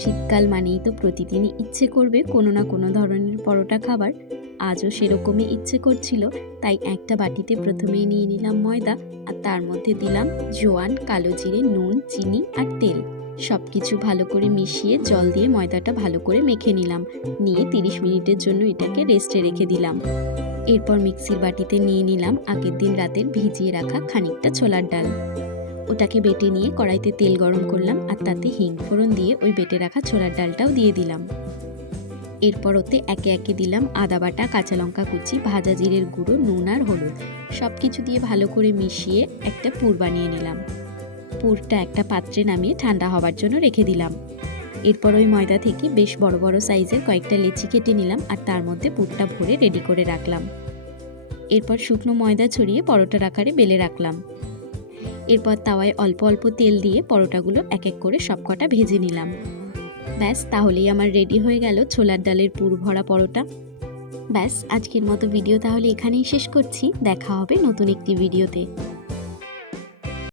শীতকাল মানেই তো প্রতিদিনই ইচ্ছে করবে কোনো না কোনো ধরনের পরোটা খাবার। আজও সেরকমই ইচ্ছে করছিল, তাই একটা বাটিতে প্রথমেই নিয়ে নিলাম ময়দা, আর তার মধ্যে দিলাম জোয়ান, কালো জিরে, নুন, চিনি আর তেল। সব কিছু ভালো করে মিশিয়ে জল দিয়ে ময়দাটা ভালো করে মেখে নিলাম। নিয়ে 30 মিনিটের জন্য এটাকে রেস্টে রেখে দিলাম। এরপর মিক্সির বাটিতে নিয়ে নিলাম আগের দিন রাতের ভিজিয়ে রাখা খানিকটা ছোলার ডাল। ওটাকে বেটে নিয়ে কড়াইতে তেল গরম করলাম, আর তাতে হিং ফোড়ন দিয়ে ওই বেটে রাখা ছোলার ডালটাও দিয়ে দিলাম। এরপর ওতে একে একে দিলাম আদা বাটা, কাঁচা লঙ্কা কুচি, ভাজা জিরের গুঁড়ো, নুন আর হলুদ। সব কিছু দিয়ে ভালো করে মিশিয়ে একটা পুর বানিয়ে নিলাম। পুরটা একটা পাত্রে নামিয়ে ঠান্ডা হবার জন্য রেখে দিলাম। এরপর ওই ময়দা থেকে বেশ বড় বড় সাইজের কয়েকটা লেচি কেটে নিলাম, আর তার মধ্যে পুরটা ভরে রেডি করে রাখলাম। এরপর শুকনো ময়দা ছড়িয়ে পরোটার আকারে বেলে রাখলাম। এরপর তাওয়ায় অল্প অল্প তেল দিয়ে পরোটাগুলো এক এক করে সবকটা ভেজে নিলাম। ব্যাস, তাহলেই আমার রেডি হয়ে গেল ছোলার ডালের পুর ভরা পরোটা। ব্যাস, আজকের মতো ভিডিও তাহলে এখানেই শেষ করছি। দেখা হবে নতুন একটি ভিডিওতে।